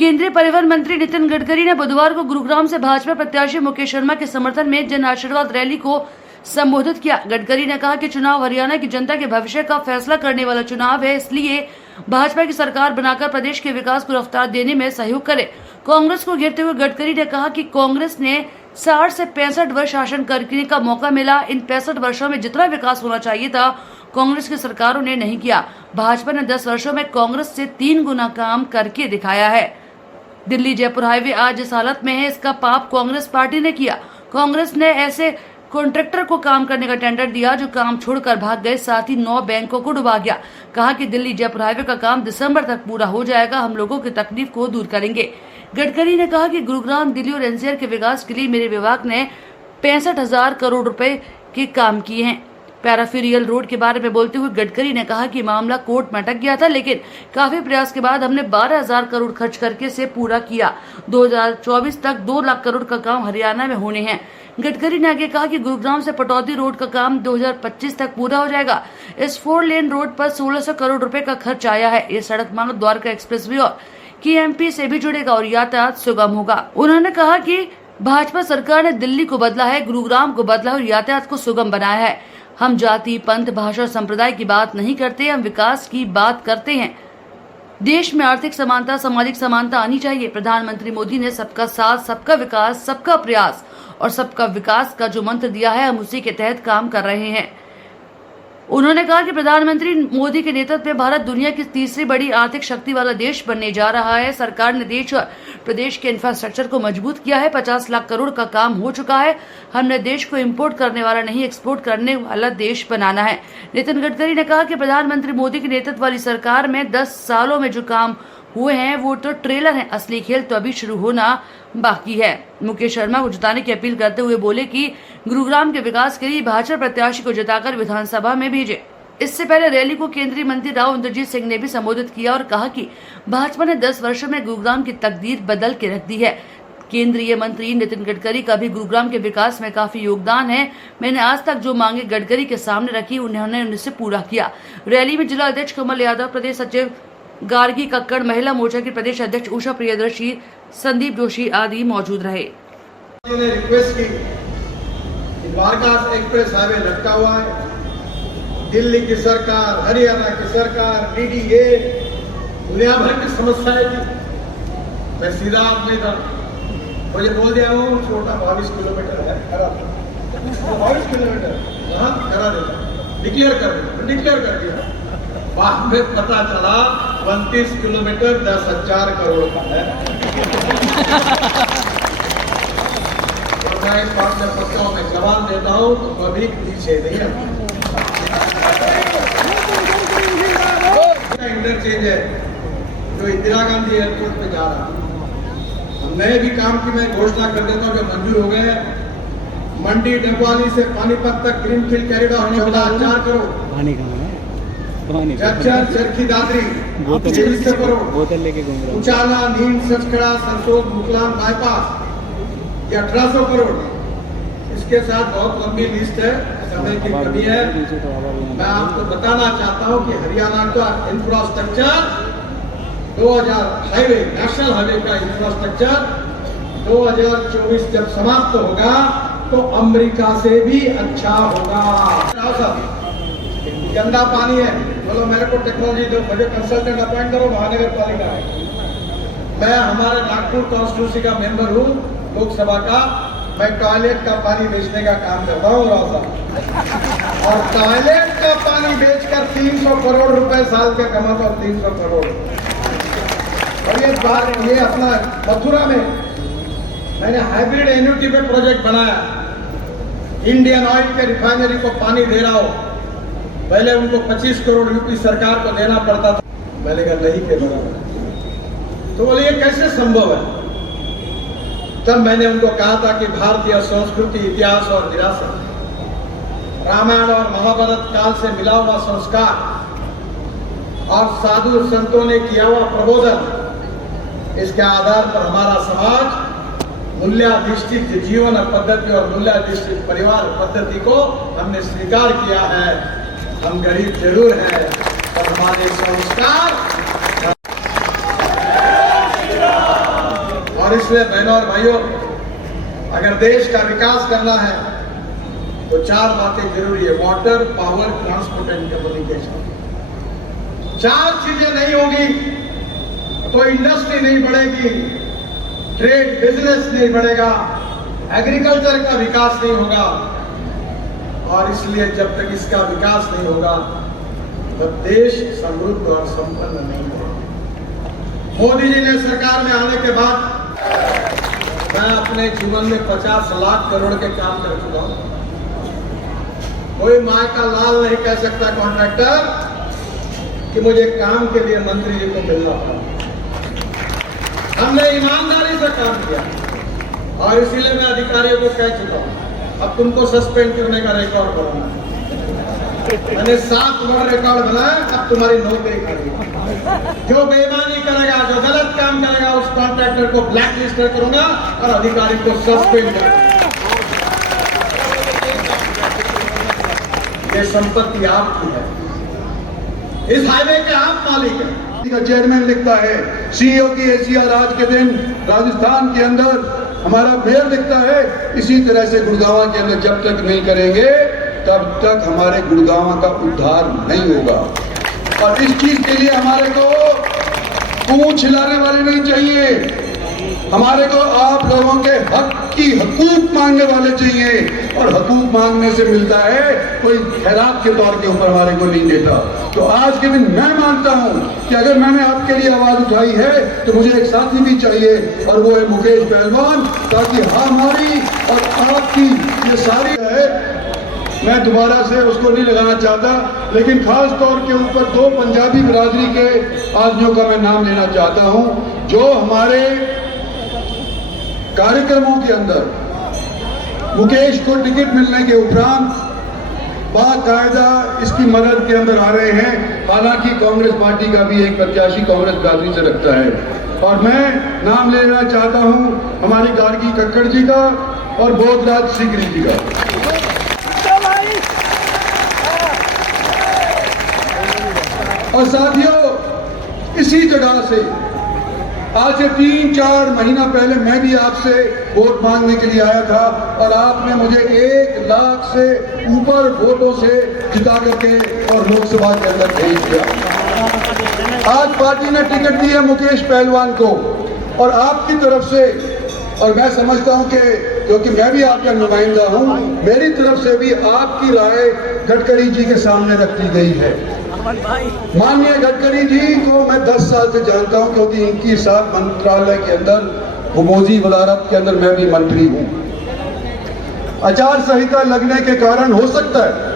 केंद्रीय परिवहन मंत्री नितिन गडकरी ने बुधवार को गुरुग्राम से भाजपा प्रत्याशी मुकेश शर्मा के समर्थन में जन आशीर्वाद रैली को संबोधित किया। गडकरी ने कहा कि चुनाव हरियाणा की जनता के भविष्य का फैसला करने वाला चुनाव है, इसलिए भाजपा की सरकार बनाकर प्रदेश के विकास को रफ्तार देने में सहयोग करे। कांग्रेस को घेरते हुए गडकरी ने कहा कि कांग्रेस ने 60 से 65 वर्ष शासन करने का मौका मिला। इन 65 वर्षों में जितना विकास होना चाहिए था कांग्रेस की सरकारों ने नहीं किया। भाजपा ने 10 वर्षों में कांग्रेस से 3 गुना काम करके दिखाया है। दिल्ली जयपुर हाईवे आज जिस हालत में है, इसका पाप कांग्रेस पार्टी ने किया। कांग्रेस ने ऐसे कॉन्ट्रैक्टर को काम करने का टेंडर दिया जो काम छोड़कर भाग गए, साथ ही 9 बैंकों को डुबा गया। कहा कि दिल्ली जयपुर हाईवे का काम दिसंबर तक पूरा हो जाएगा, हम लोगों की तकलीफ को दूर करेंगे। गडकरी ने कहा कि गुरुग्राम, दिल्ली और एनसीआर के विकास के लिए मेरे विभाग ने 65,000 करोड़ रुपए के काम किए हैं। पैराफेरियल रोड के बारे में बोलते हुए गडकरी ने कहा कि मामला कोर्ट में अटक गया था, लेकिन काफी प्रयास के बाद हमने 12,000 करोड़ खर्च करके इसे पूरा किया। 2024 तक 2 लाख करोड़ का काम हरियाणा में होने हैं। गडकरी ने आगे कहा कि गुरुग्राम से पटौदी रोड का काम 2025 तक पूरा हो जाएगा। इस 4 लेन रोड पर 1600 करोड़ रुपए का खर्च आया है। ये सड़क मार्ग द्वारका एक्सप्रेसवे और KMP से भी जुड़ेगा और यातायात सुगम होगा। उन्होंने कहा कि भाजपा सरकार ने दिल्ली को बदला है, गुरुग्राम को बदला और यातायात को सुगम बनाया है। हम जाति, पंथ, भाषा और संप्रदाय की बात नहीं करते, हम विकास की बात करते हैं। देश में आर्थिक समानता, सामाजिक समानता आनी चाहिए। प्रधानमंत्री मोदी ने सबका साथ, सबका विकास, सबका प्रयास और सबका विकास का जो मंत्र दिया है, हम उसी के तहत काम कर रहे हैं। उन्होंने कहा कि प्रधानमंत्री मोदी के नेतृत्व में भारत दुनिया की तीसरी बड़ी आर्थिक शक्ति वाला देश बनने जा रहा है। सरकार ने देश और प्रदेश के इंफ्रास्ट्रक्चर को मजबूत किया है। 50 लाख करोड़ का काम हो चुका है। हमने देश को इंपोर्ट करने वाला नहीं, एक्सपोर्ट करने वाला देश बनाना है। नितिन गडकरी ने कहा कि प्रधानमंत्री मोदी के नेतृत्व वाली सरकार में 10 सालों में जो काम हुए हैं वो तो ट्रेलर है, असली खेल तो अभी शुरू होना बाकी है। मुकेश शर्मा को जिताने की अपील करते हुए बोले कि गुरुग्राम के विकास के लिए भाजपा प्रत्याशी को जिताकर विधानसभा में भेजे। इससे पहले रैली को केंद्रीय मंत्री राव इंद्रजीत सिंह ने भी संबोधित किया और कहा कि भाजपा ने 10 वर्षों में गुरुग्राम की तकदीर बदल के रख दी है। केंद्रीय मंत्री नितिन गडकरी का भी गुरुग्राम के विकास में काफी योगदान है। मैंने आज तक जो मांगे गडकरी के सामने रखी, उन्होंने उनसे पूरा किया। रैली में जिला अध्यक्ष कमल यादव, प्रदेश सचिव गार्गी कक्कड़, महिला मोर्चा की प्रदेश अध्यक्ष उषा प्रियदर्शी, संदीप जोशी आदि मौजूद रहे। रिक्वेस्ट की द्वारका एक्सप्रेस हाईवे लटका हुआ है। दिल्ली की सरकार, हरियाणा की सरकार, DDA, दुनिया भर की समस्याएं थी। मैं सीधा आदमी था, मुझे बोल दिया हूँ छोटा 22 किलोमीटर है, करा 22 किलोमीटर करा देता, डिक्लेयर कर दिया। बाद में पता चला 29 किलोमीटर 10,000 करोड़ का है। और मैं इस बात में पक्का हूं, मैं जवाब देता हूं तो कभी पीछे नहीं हटूंगा। इंटरचेंज है जो इंदिरा गांधी एयरपोर्ट पे जा रहा है। नए भी काम की मैं घोषणा कर देता हूँ जो मंजूर हो गए हैं। मंडी डबवाली से पानीपत तक ग्रीनफील्ड कॉरिडोर 14,000 करोड़। जज्जर, चरखी दादरी 600 करोड़। उचाला, नीम, सचखड़ा, सरसोद, मुकलान बाईपास 1800 करोड़। इसके साथ बहुत लंबी लिस्ट है, समय की कमी है। मैं आपको बताना चाहता हूं कि हरियाणा का इंफ्रास्ट्रक्चर 2000 हाईवे, नेशनल हाईवे का इंफ्रास्ट्रक्चर 2024 जब समाप्त होगा तो अमेरिका से भी अच्छा होगा। गंदा पानी है, बोलो मेरे को टेक्नोलॉजी दो, मुझे कंसल्टेंट अपॉइंट करो, महानगर पालिका है। मैं हमारे नागपुर कॉन्स्टिट्यूंसी का मेंबर हूँ लोकसभा का। मैं टॉयलेट का पानी बेचने का काम करता हूँ राव साहब, और टॉयलेट का पानी बेचकर 300 करोड़ रुपए साल के कमाता हूँ, 300 करोड़। और ये अपना मथुरा में मैंने हाइब्रिड एन्युटी पे प्रोजेक्ट बनाया। इंडियन ऑयल के रिफाइनरी को पानी दे रहा हो। पहले उनको 25 करोड़ यूपी सरकार को देना पड़ता था, मैंने कहा नहीं के बराबर। तो बोले ये कैसे संभव है? तब मैंने उनको कहा था कि भारतीय संस्कृति, इतिहास और विरासत, रामायण और महाभारत काल से मिला हुआ संस्कार और साधु संतों ने किया हुआ प्रबोधन, इसके आधार पर हमारा समाज मूल्याधिष्ठित जीवन पद्धति और मूल्याधिष्ठित परिवार पद्धति को हमने स्वीकार किया है। हम गरीब जरूर हैं और हमारे संस्कार और इसलिए बहनों और भाइयों, अगर देश का विकास करना है तो 4 बातें जरूरी है: water, power, transport and communication. 4 चीजें नहीं होगी तो इंडस्ट्री नहीं बढ़ेगी, ट्रेड बिजनेस नहीं बढ़ेगा, एग्रीकल्चर का विकास नहीं होगा। और इसलिए जब तक इसका विकास नहीं होगा तब देश समृद्ध और संपन्न नहीं होगा। मोदी जी ने सरकार में आने के बाद मैं अपने जीवन में 50 लाख करोड़ के काम कर चुका हूं। कोई माँ का लाल नहीं कह सकता कॉन्ट्रैक्टर कि मुझे काम के लिए मंत्री जी को मिलना पड़ा। हमने ईमानदारी से काम किया और इसीलिए मैं अधिकारियों को कह चुका हूं, अब तुमको सस्पेंड करने का रिकॉर्ड बनाना है। मैंने 7 बार रिकॉर्ड बनाया, अब तुम्हारी नौकरी खाली। जो बेईमानी करेगा, जो गलत काम करेगा, उस कॉन्ट्रैक्टर को ब्लैक लिस्ट करूंगा और अधिकारी को सस्पेंड करूंगा। ये संपत्ति आपकी है, इस हाईवे के आप मालिक हैं। का चेयरमैन लिखता है, सीईओ की हैसियत आज के दिन राजस्थान के अंदर हमारा मेयर लिखता है। इसी तरह से गुड़गांव के अंदर जब तक नहीं करेंगे तब तक हमारे गुड़गांव का उद्धार नहीं होगा। और इस चीज के लिए हमारे को पूंछ हिलाने वाले नहीं चाहिए, हमारे को आप लोगों के हक की हकूक मांगने वाले चाहिए। और हकूक मांगने से मिलता है, कोई खैरात के तौर के ऊपर हमारे को नहीं देता। तो आज के दिन मैं मानता हूं कि अगर मैंने आपके लिए आवाज उठाई है तो मुझे एक साथी भी चाहिए और वो है मुकेश पहलवान, ताकि हमारी और आपकी ये सारी है। मैं दोबारा से उसको नहीं लगाना चाहता, लेकिन खास तौर के ऊपर 2 पंजाबी बिरादरी के आदमियों का मैं नाम लेना चाहता हूं, जो हमारे कार्यक्रमों के अंदर मुकेश को टिकट मिलने के उपरांत बाकायदा इसकी मदद के अंदर आ रहे हैं। हालांकि कांग्रेस पार्टी का भी एक प्रत्याशी कांग्रेस बिरादरी से रखता है। और मैं नाम लेना चाहता हूं हमारी गार्गी कक्कड़ जी का और बोधराज सीकरी जी का। और साथियों, इसी जगह से आज से 3-4 महीना पहले मैं भी आपसे वोट मांगने के लिए आया था और आपने मुझे 1 लाख से ऊपर वोटों से जिता करके और लोकसभा के अंदर भेज दिया। आज पार्टी ने टिकट दी है मुकेश पहलवान को और आपकी तरफ से, और मैं समझता हूं कि क्योंकि मैं भी आपका नुमाइंदा हूं, मेरी तरफ से भी आपकी राय गडकरी जी के सामने रख दी गई है। माननीय गडकरी जी को मैं 10 साल से जानता हूं, क्योंकि इनकी साथ मंत्रालय के अंदर मोदी वजारत के अंदर मैं भी मंत्री हूं। आचार संहिता लगने के कारण हो सकता है